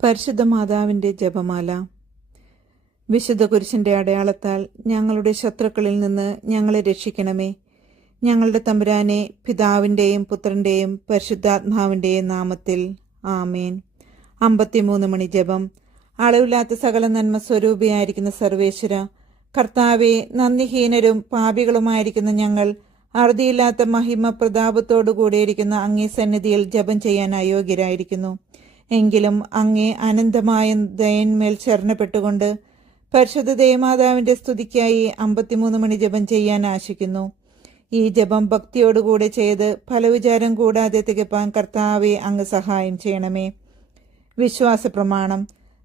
പരിശുദ്ധ മാതാവിൻ്റെ ജപമാല. വിശുദ്ധ കുരിശിൻ്റെ അടയാളത്താൽ ഞങ്ങളുടെ ശത്രുക്കളിൽ നിന്ന് ഞങ്ങളെ രക്ഷിക്കണമേ. ഞങ്ങളുടെ തമ്പുരാനെ, പിതാവിൻ്റെയും പുത്രൻ്റെയും പരിശുദ്ധാത്മാവിൻ്റെയും നാമത്തിൽ ആമേൻ. 53 മണി ജപം. അളവില്ലാത്ത സകല നന്മ സ്വരൂപിയായിരിക്കുന്ന സർവേശ്വര കർത്താവെ, നന്ദിഹീനരും പാപികളുമായിരിക്കുന്ന ഞങ്ങൾ അറുതിയില്ലാത്ത മഹിമ പ്രതാപത്തോടു കൂടിയിരിക്കുന്ന അങ്ങേ സന്നിധിയിൽ ജപം ചെയ്യാൻ അയോഗ്യരായിരിക്കുന്നു. എങ്കിലും അങ്ങേ അനന്തമായ ദയന്മേൽ ശരണപ്പെട്ടുകൊണ്ട് പരിശുദ്ധ ദേവമാതാവിന്റെ സ്തുതിക്കായി 53 മണി ജപം ചെയ്യാൻ ആശിക്കുന്നു. ഈ ജപം ഭക്തിയോടുകൂടെ ചെയ്ത് ഫലവിചാരം കൂടാതെ തികപ്പാൻ കർത്താവെ അങ്ങ് സഹായം ചെയ്യണമേ. വിശ്വാസ പ്രമാണം.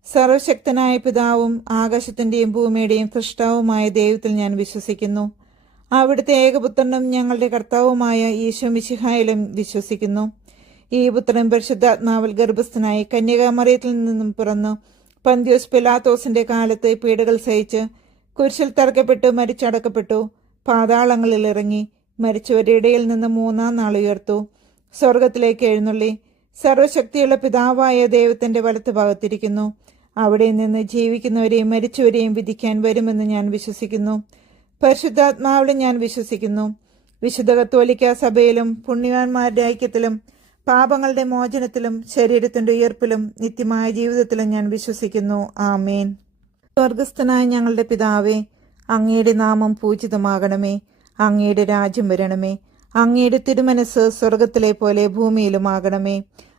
സർവശക്തനായ പിതാവും ആകാശത്തിന്റെയും ഭൂമിയുടെയും സൃഷ്ടാവുമായ ദൈവത്തിൽ ഞാൻ വിശ്വസിക്കുന്നു. അവിടുത്തെ ഏകപുത്രനും ഞങ്ങളുടെ കർത്താവുമായ ഈശോ മിശിഹായിലും വിശ്വസിക്കുന്നു. ഈ പുത്രൻ പരിശുദ്ധാത്മാവിൽ ഗർഭസ്ഥനായി കന്യകാമറിയത്തിൽ നിന്നും പിറന്നു പന്തിയോസ് പിലാത്തോസിന്റെ കാലത്ത് പീഡകൾ സഹിച്ച് കുരിശിൽ തറക്കപ്പെട്ടു മരിച്ചടക്കപ്പെട്ടു. പാതാളങ്ങളിൽ ഇറങ്ങി മരിച്ചവരുടെ ഇടയിൽ നിന്ന് 3-ാം നാൾ ഉയർത്തു. സ്വർഗത്തിലേക്ക് എഴുന്നള്ളി സർവശക്തിയുള്ള പിതാവായ ദൈവത്തിന്റെ വലത്ത് ഭാഗത്തിരിക്കുന്നു. അവിടെ നിന്ന് ജീവിക്കുന്നവരെയും മരിച്ചവരെയും വിധിക്കാൻ വരുമെന്ന് ഞാൻ വിശ്വസിക്കുന്നു. പരിശുദ്ധാത്മാവിലും ഞാൻ വിശ്വസിക്കുന്നു. വിശുദ്ധ കത്തോലിക്ക സഭയിലും പുണ്യവാന്മാരുടെ ഐക്യത്തിലും പാപങ്ങളുടെ മോചനത്തിലും ശരീരത്തിന്റെ ഉയർപ്പിലും നിത്യമായ ജീവിതത്തിലും ഞാൻ വിശ്വസിക്കുന്നു. ആമേൻ. സ്വർഗസ്ഥനായ ഞങ്ങളുടെ പിതാവേ, അങ്ങയുടെ നാമം പൂജിതമാകണമേ. അങ്ങയുടെ രാജ്യം വരണമേ. അങ്ങയുടെ തിരുമനസ് സ്വർഗത്തിലെ പോലെ ഭൂമിയിലുമാകണമേ.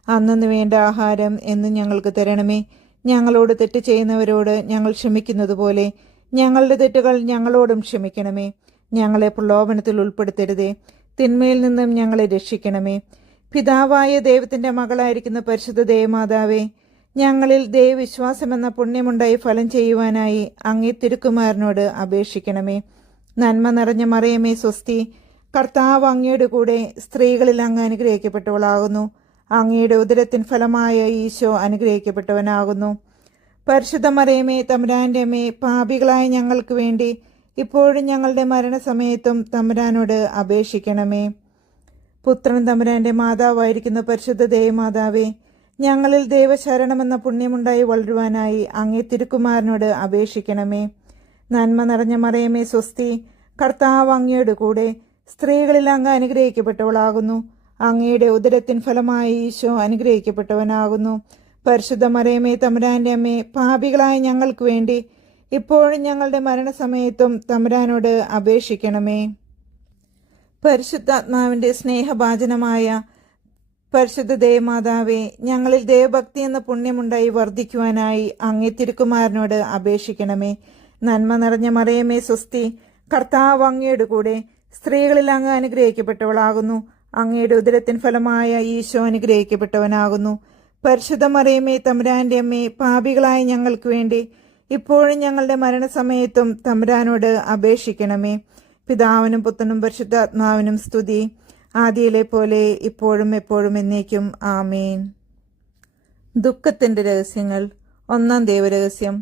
അന്നു വേണ്ട ആഹാരം എന്നും ഞങ്ങൾക്ക് തരണമേ. ഞങ്ങളോട് തെറ്റ് ചെയ്യുന്നവരോട് ഞങ്ങൾ ക്ഷമിക്കുന്നത് പോലെ ഞങ്ങളുടെ തെറ്റുകൾ ഞങ്ങളോടും ക്ഷമിക്കണമേ. ഞങ്ങളെ പ്രലോഭനത്തിൽ ഉൾപ്പെടുത്തരുതേ, തിന്മയിൽ നിന്നും ഞങ്ങളെ രക്ഷിക്കണമേ. പിതാവായ ദൈവത്തിന്റെ മകളായിരിക്കുന്ന പരിശുദ്ധ ദേവമാതാവേ, ഞങ്ങളിൽ ദൈവവിശ്വാസമെന്ന പുണ്യമുണ്ടായി ഫലം ചെയ്യുവാനായി അങ്ങേ തിരുക്കുമാരനോട് അപേക്ഷിക്കണമേ. നന്മ നിറഞ്ഞ മറിയമേ സ്വസ്തി, കർത്താവ് അങ്ങയുടെ കൂടെ സ്ത്രീകളിൽ അങ്ങ് അനുഗ്രഹിക്കപ്പെട്ടവളാകുന്നു. അങ്ങയുടെ ഉദരത്തിൻ ഫലമായ ഈശോ അനുഗ്രഹിക്കപ്പെട്ടവനാകുന്നു. പരിശുദ്ധ മറിയമേ, തമ്പുരാന്റെ അമ്മേ, പാപികളായ ഞങ്ങൾക്ക് വേണ്ടി ഇപ്പോഴും ഞങ്ങളുടെ മരണസമയത്തും തമ്പുരാനോട് അപേക്ഷിക്കണമേ. പുത്രൻ തമ്പുരാന്റെ മാതാവായിരിക്കുന്ന പരിശുദ്ധ ദേവമാതാവേ, ഞങ്ങളിൽ ദൈവശരണമെന്ന പുണ്യമുണ്ടായി വളരുവാനായി അങ്ങേ തിരുക്കുമാരനോട് അപേക്ഷിക്കണമേ. നന്മ നിറഞ്ഞ മറിയമേ സ്വസ്തി, കർത്താവ് അങ്ങയുടെ കൂടെ സ്ത്രീകളിൽ അങ്ങ് അനുഗ്രഹിക്കപ്പെട്ടവളാകുന്നു. അങ്ങയുടെ ഉദരത്തിൻ ഫലമായി ഈശോ അനുഗ്രഹിക്കപ്പെട്ടവനാകുന്നു. പരിശുദ്ധ മറിയമേ, തമ്പുരാന്റെ അമ്മേ, പാപികളായ ഞങ്ങൾക്ക് വേണ്ടി ഇപ്പോഴും ഞങ്ങളുടെ മരണസമയത്തും തമ്പുരാനോട് അപേക്ഷിക്കണമേ. പരിശുദ്ധാത്മാവിന്റെ സ്നേഹഭാജനമായ പരിശുദ്ധ ദേവമാതാവേ, ഞങ്ങളിൽ ദൈവഭക്തി എന്ന പുണ്യമുണ്ടായി വർദ്ധിക്കുവാനായി അങ്ങേ തിരുക്കുമാരനോട് അപേക്ഷിക്കണമേ. നന്മ നിറഞ്ഞ മറിയമേ സ്വസ്തി, കർത്താവ് അങ്ങയുടെ കൂടെ സ്ത്രീകളിൽ അങ്ങ് അനുഗ്രഹിക്കപ്പെട്ടവളാകുന്നു. അങ്ങയുടെ ഉദരത്തിൻ ഫലമായ ഈശോ അനുഗ്രഹിക്കപ്പെട്ടവനാകുന്നു. പരിശുദ്ധ മറിയമേ, തമ്പുരാന്റെ അമ്മേ, പാപികളായ ഞങ്ങൾക്ക് വേണ്ടി ഇപ്പോഴും ഞങ്ങളുടെ മരണസമയത്തും തമ്പുരാനോട് അപേക്ഷിക്കണമേ. പിതാവിനും പുത്രനും പരിശുദ്ധാത്മാവിനും സ്തുതി, ആദിയിലെ പോലെ ഇപ്പോഴും എപ്പോഴും എന്നേക്കും. ആമേൻ. ദുഃഖത്തിന്റെ രഹസ്യങ്ങൾ. 1-ാം ദേവരഹസ്യം.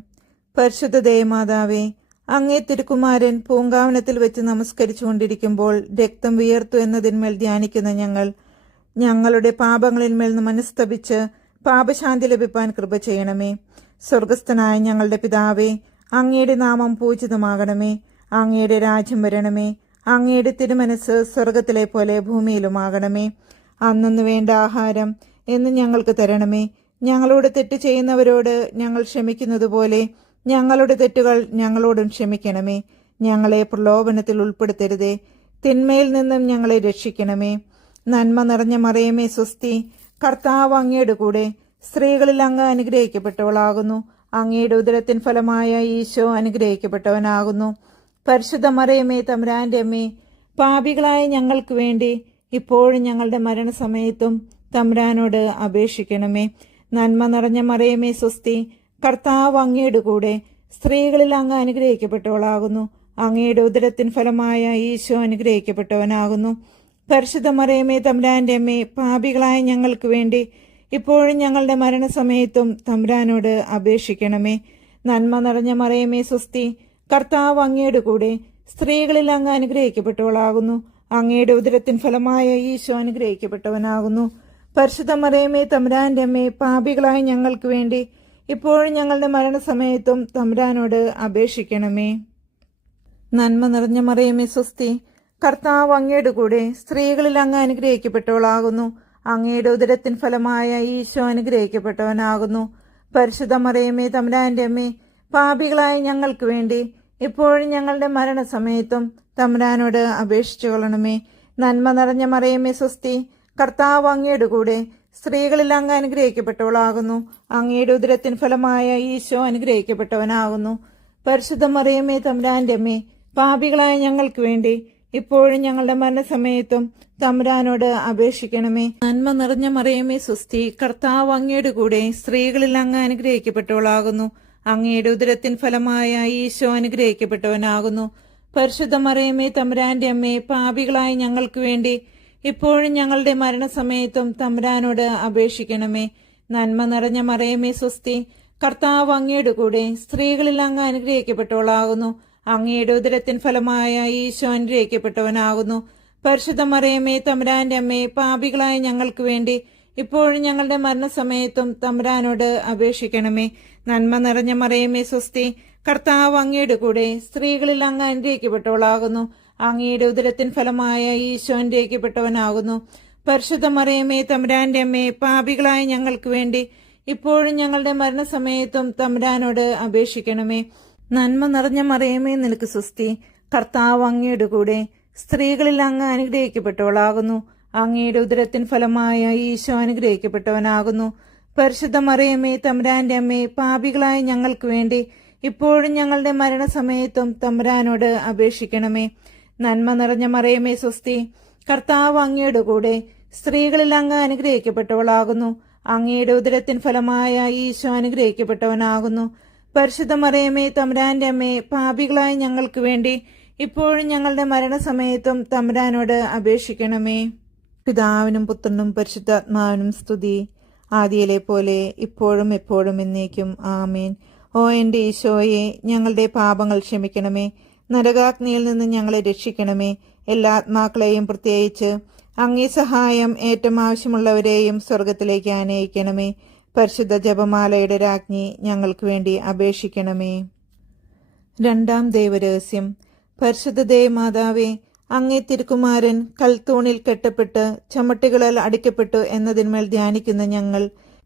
പരിശുദ്ധ ദേവമാതാവേ, അങ്ങേ തിരുക്കുമാരൻ പൂങ്കാവനത്തിൽ വെച്ച് നമസ്കരിച്ചുകൊണ്ടിരിക്കുമ്പോൾ രക്തം വിയർത്തു എന്നതിന്മേൽ ധ്യാനിക്കുന്ന ഞങ്ങൾ ഞങ്ങളുടെ പാപങ്ങളിന്മേൽ നിന്ന് മനസ്തപിച്ച് പാപശാന്തി ലഭിപ്പാൻ കൃപ ചെയ്യണമേ. സ്വർഗസ്ഥനായ ഞങ്ങളുടെ പിതാവേ, അങ്ങയുടെ നാമം പൂജിതമാകണമേ. അങ്ങയുടെ രാജ്യം വരണമേ. അങ്ങയുടെ തിരുമനസ് സ്വർഗത്തിലെ പോലെ ഭൂമിയിലുമാകണമേ. അന്നു വേണ്ട ആഹാരം എന്ന് ഞങ്ങൾക്ക് തരണമേ. ഞങ്ങളോട് തെറ്റ് ചെയ്യുന്നവരോട് ഞങ്ങൾ ക്ഷമിക്കുന്നത് പോലെ ഞങ്ങളുടെ തെറ്റുകൾ ഞങ്ങളോടും ക്ഷമിക്കണമേ. ഞങ്ങളെ പ്രലോഭനത്തിൽ ഉൾപ്പെടുത്തരുതേ, തിന്മയിൽ നിന്നും ഞങ്ങളെ രക്ഷിക്കണമേ. നന്മ നിറഞ്ഞ മറിയമേ സ്വസ്തി, കർത്താവ് അങ്ങയുടെ കൂടെ സ്ത്രീകളിൽ അങ്ങ് അനുഗ്രഹിക്കപ്പെട്ടവളാകുന്നു. അങ്ങയുടെ ഉദരത്തിൻ ഫലമായ ഈശോ അനുഗ്രഹിക്കപ്പെട്ടവനാകുന്നു. പരിശുദ്ധ മറിയമേ, തമ്പുരാന്റെ അമ്മേ, പാപികളായ ഞങ്ങൾക്ക് വേണ്ടി ഇപ്പോഴും ഞങ്ങളുടെ മരണസമയത്തും തമ്പുരാനോട് അപേക്ഷിക്കണമേ. നന്മ നിറഞ്ഞ മറിയമേ സ്വസ്തി, കർത്താവ് അങ്ങയുടെ കൂടെ സ്ത്രീകളിൽ അങ്ങ് അനുഗ്രഹിക്കപ്പെട്ടവളാകുന്നു. അങ്ങയുടെ ഉദരത്തിൻ ഫലമായ ഈശോ അനുഗ്രഹിക്കപ്പെട്ടവനാകുന്നു. പരിശുദ്ധ മറിയമേ, തമ്പുരാന്റെ അമ്മേ, പാപികളായ ഞങ്ങൾക്ക് വേണ്ടി ഇപ്പോഴും ഞങ്ങളുടെ മരണസമയത്തും തമ്പുരാനോട് അപേക്ഷിക്കണമേ. നന്മ നിറഞ്ഞ മറിയമേ സ്വസ്തി, കർത്താവ് അങ്ങയുടെ കൂടെ സ്ത്രീകളിൽ അങ്ങ് അനുഗ്രഹിക്കപ്പെട്ടവളാകുന്നു. അങ്ങയുടെ ഉദരത്തിൻ ഫലമായ ഈശോ അനുഗ്രഹിക്കപ്പെട്ടവനാകുന്നു. പരിശുദ്ധ മറിയമേ, തമ്പുരാന്റെ അമ്മേ, പാപികളായ ഞങ്ങൾക്ക് വേണ്ടി ഇപ്പോഴും ഞങ്ങളുടെ മരണസമയത്തും തമ്പുരാനോട് അപേക്ഷിക്കണമേ. നന്മ നിറഞ്ഞ മറിയമേ സ്വസ്തി, കർത്താവ് അങ്ങയുടെ കൂടെ സ്ത്രീകളിൽ അങ്ങ് അനുഗ്രഹിക്കപ്പെട്ടവളാകുന്നു. അങ്ങയുടെ ഉദരത്തിൻ ഫലമായ ഈശോ അനുഗ്രഹിക്കപ്പെട്ടവനാകുന്നു. പരിശുദ്ധ മറിയമേ തമ്പുരാന്റെ അമ്മേ, പാപികളായ ഞങ്ങൾക്ക് വേണ്ടി ഇപ്പോഴും ഞങ്ങളുടെ മരണസമയത്തും തമ്പുരാനോട് അപേക്ഷിച്ചു കൊള്ളണമേ. നന്മ നിറഞ്ഞ മറിയമേ സ്വസ്തി, കർത്താവ് അങ്ങയുടെ കൂടെ സ്ത്രീകളിൽ അങ്ങ് അനുഗ്രഹിക്കപ്പെട്ടവളാകുന്നു. അങ്ങയുടെ ഉദരത്തിൻ ഫലമായ ഈശോ അനുഗ്രഹിക്കപ്പെട്ടവനാകുന്നു. പരിശുദ്ധ മറിയമേ തമ്പുരാന്റെ അമ്മേ, പാപികളായ ഞങ്ങൾക്ക് വേണ്ടി ഇപ്പോഴും ഞങ്ങളുടെ മരണസമയത്തും തമ്പുരാനോട് അപേക്ഷിക്കണമേ. നന്മ നിറഞ്ഞ മറിയമേ സ്വസ്തി, കർത്താവ് അങ്ങയുടെ കൂടെ സ്ത്രീകളിൽ അങ്ങ് അനുഗ്രഹിക്കപ്പെട്ടവളാകുന്നു. അങ്ങയുടെ ഉദരത്തിൻ ഫലമായ ഈശോ അനുഗ്രഹിക്കപ്പെട്ടവനാകുന്നു. പരിശുദ്ധ മറിയമേ തമ്പുരാന്റെ അമ്മേ, പാപികളായ ഞങ്ങൾക്ക് വേണ്ടി ഇപ്പോഴും ഞങ്ങളുടെ മരണസമയത്തും തമ്പുരാനോട് അപേക്ഷിക്കണമേ. നന്മ നിറഞ്ഞ മറിയമേ സ്വസ്തി, കർത്താവ് അങ്ങയുടെ കൂടെ സ്ത്രീകളിൽ അങ്ങ് അനുഗ്രഹിക്കപ്പെട്ടവളാകുന്നു. അങ്ങയുടെ ഉദരത്തിൻ ഫലമായ ഈശോ അനുഗ്രഹിക്കപ്പെട്ടവനാകുന്നു. പരിശുദ്ധ മറിയമേ തമ്പുരാന്റെ അമ്മേ, പാപികളായ ഞങ്ങൾക്ക് വേണ്ടി ഇപ്പോഴും ഞങ്ങളുടെ മരണസമയത്തും തമ്പുരാനോട് അപേക്ഷിക്കണമേ. നന്മ നിറഞ്ഞ മറിയമേ സ്വസ്തി, കർത്താവ് അങ്ങയുടെ കൂടെ സ്ത്രീകളിൽ അങ്ങ് അനുഗ്രഹിക്കപ്പെട്ടവളാകുന്നു. അങ്ങയുടെ ഉദരത്തിൻ ഫലമായ ഈശോ അനുഗ്രഹിക്കപ്പെട്ടവനാകുന്നു. പരിശുദ്ധ മറിയമേ തമ്പുരാന്റെ അമ്മേ, പാപികളായ ഞങ്ങൾക്ക് വേണ്ടി ഇപ്പോഴും ഞങ്ങളുടെ മരണസമയത്തും തമ്പുരാനോട് അപേക്ഷിക്കണമേ. നന്മ നിറഞ്ഞ മറിയമേ നിനക്ക് സ്വസ്തി, കർത്താവ് അങ്ങയുടെ കൂടെ സ്ത്രീകളിൽ അങ്ങ് അനുഗ്രഹിക്കപ്പെട്ടവളാകുന്നു. അങ്ങയുടെ ഉദരത്തിൻ ഫലമായ ഈശോ അനുഗ്രഹിക്കപ്പെട്ടവനാകുന്നു. പരിശുദ്ധ മറിയമേ തമ്പുരാന്റെ അമ്മേ, പാപികളായ ഞങ്ങൾക്ക് വേണ്ടി ഇപ്പോഴും ഞങ്ങളുടെ മരണസമയത്തും തമ്പുരാനോട് അപേക്ഷിക്കണമേ. നന്മ നിറഞ്ഞ മറിയമേ സ്വസ്തി, കർത്താവ് അങ്ങയുടെ കൂടെ സ്ത്രീകളിൽ അങ്ങ് അനുഗ്രഹിക്കപ്പെട്ടവളാകുന്നു. അങ്ങയുടെ ഉദരത്തിൻ ഫലമായ ഈശോ അനുഗ്രഹിക്കപ്പെട്ടവനാകുന്നു. പരിശുദ്ധ മറിയമേ തമ്പുരാന്റെ അമ്മേ, പാപികളായ ഞങ്ങൾക്ക് വേണ്ടി ഇപ്പോഴും ഞങ്ങളുടെ മരണസമയത്തും തമ്പുരാനോട് അപേക്ഷിക്കണമേ. പിതാവിനും പുത്രനും പരിശുദ്ധാത്മാവിനും സ്തുതി, ആദിയിലെ പോലെ ഇപ്പോഴും എപ്പോഴും എന്നേക്കും ആമേൻ. ഓ എന്റെ ഈശോയെ, ഞങ്ങളുടെ പാപങ്ങൾ ക്ഷമിക്കണമേ. നരകാഗ്നിയിൽ നിന്ന് ഞങ്ങളെ രക്ഷിക്കണമേ. എല്ലാ ആത്മാക്കളെയും, പ്രത്യേകിച്ച് അങ്ങേ സഹായം ഏറ്റവും ആവശ്യമുള്ളവരെയും സ്വർഗത്തിലേക്ക് ആനയിക്കണമേ. പരിശുദ്ധ ജപമാലയുടെ രാജ്ഞി, ഞങ്ങൾക്ക് വേണ്ടി അപേക്ഷിക്കണമേ. രണ്ടാം ദൈവരഹസ്യം. പരിശുദ്ധ ദേവമാതാവേ, അങ്ങേ തിരുക്കുമാരൻ കൽത്തൂണിൽ കെട്ടപ്പെട്ട് ചമ്മട്ടികളാൽ അടിക്കപ്പെട്ടു എന്നതിന്മേൽ ധ്യാനിക്കുന്ന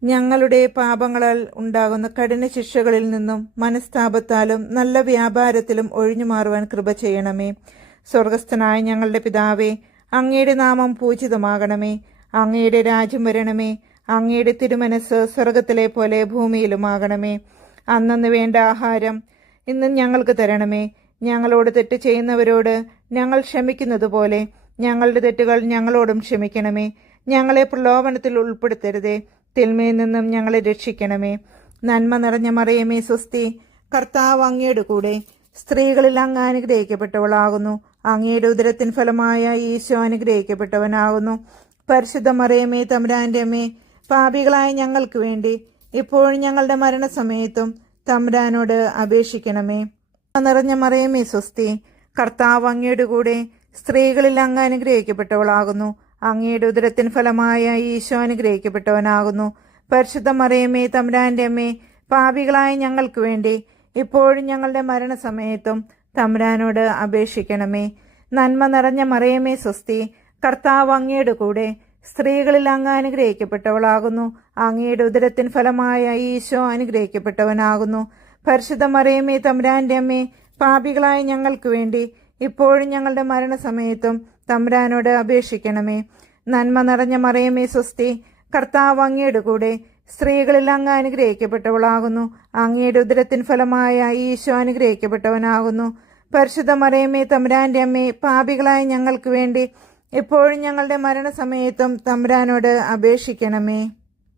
ഞങ്ങളുടെ പാപങ്ങളാൽ ഉണ്ടാകുന്ന കഠിന ശിക്ഷകളിൽ നിന്നും മനസ്താപത്താലും നല്ല വ്യാപാരത്തിലും ഒഴിഞ്ഞു മാറുവാൻ കൃപ ചെയ്യണമേ. സ്വർഗസ്ഥനായ ഞങ്ങളുടെ പിതാവേ, അങ്ങയുടെ നാമം പൂജിതമാകണമേ. അങ്ങയുടെ രാജ്യം വരണമേ. അങ്ങയുടെ തിരുമനസ് സ്വർഗത്തിലെ പോലെ ഭൂമിയിലുമാകണമേ. അന്നന്ന് വേണ്ട ആഹാരം ഇന്നും ഞങ്ങൾക്ക് തരണമേ. ഞങ്ങളോട് തെറ്റ് ചെയ്യുന്നവരോട് ഞങ്ങൾ ക്ഷമിക്കുന്നത് പോലെ ഞങ്ങളുടെ തെറ്റുകൾ ഞങ്ങളോടും ക്ഷമിക്കണമേ. ഞങ്ങളെ പ്രലോഭനത്തിൽ ഉൾപ്പെടുത്തരുതേ, തിന്മയിൽ നിന്നും ഞങ്ങളെ രക്ഷിക്കണമേ. നന്മ നിറഞ്ഞ മറിയമേ സ്വസ്തി, കർത്താവ് അങ്ങയുടെ കൂടെ സ്ത്രീകളിൽ അങ്ങ് അനുഗ്രഹിക്കപ്പെട്ടവളാകുന്നു. അങ്ങയുടെ ഉദരത്തിൻ ഫലമായ ഈശോ അനുഗ്രഹിക്കപ്പെട്ടവനാകുന്നു. പരിശുദ്ധ മറിയമേ തമ്പുരാന്റെ അമ്മേ, പാപികളായ ഞങ്ങൾക്ക് വേണ്ടി ഇപ്പോഴും ഞങ്ങളുടെ മരണസമയത്തും തമ്പുരാനോട് അപേക്ഷിക്കണമേ. നിറഞ്ഞ മറിയമേ സ്വസ്തി, കർത്താവ് അങ്ങയുടെ കൂടെ സ്ത്രീകളിൽ അങ്ങ് അനുഗ്രഹിക്കപ്പെട്ടവളാകുന്നു. അങ്ങയുടെ ഉദരത്തിൻ ഫലമായ ഈശോ അനുഗ്രഹിക്കപ്പെട്ടവനാകുന്നു. പരിശുദ്ധ മറിയമേ തമ്പുരാന്റെ അമ്മേ, പാപികളായ ഞങ്ങൾക്ക് വേണ്ടി ഇപ്പോഴും ഞങ്ങളുടെ മരണസമയത്തും തമ്പുരാനോട് അപേക്ഷിക്കണമേ. നന്മ നിറഞ്ഞ മറിയമേ സ്വസ്തി, കർത്താവ് അങ്ങയുടെ കൂടെ സ്ത്രീകളിൽ അങ്ങ് അനുഗ്രഹിക്കപ്പെട്ടവളാകുന്നു. അങ്ങയുടെ ഉദരത്തിൻ ഫലമായ ഈശോ അനുഗ്രഹിക്കപ്പെട്ടവനാകുന്നു. പരിശുദ്ധ മറിയമേ തമ്പുരാന്റെ അമ്മേ, പാപികളായ ഞങ്ങൾക്ക് വേണ്ടി ഇപ്പോഴും ഞങ്ങളുടെ മരണസമയത്തും തമ്പുരാനോട് അപേക്ഷിക്കണമേ. നന്മ നിറഞ്ഞ മറിയമേ സ്വസ്തി, കർത്താവ് അങ്ങയുടെ കൂടെ സ്ത്രീകളിൽ അങ്ങ് അനുഗ്രഹിക്കപ്പെട്ടവളാകുന്നു. അങ്ങയുടെ ഉദരത്തിൻ ഫലമായ ഈശോ അനുഗ്രഹിക്കപ്പെട്ടവനാകുന്നു. പരിശുദ്ധ മറിയമേ തമ്പുരാന്റെ അമ്മേ, പാപികളായ ഞങ്ങൾക്ക് വേണ്ടി ഇപ്പോഴും ഞങ്ങളുടെ മരണസമയത്തും തമ്പുരാനോട് അപേക്ഷിക്കണമേ.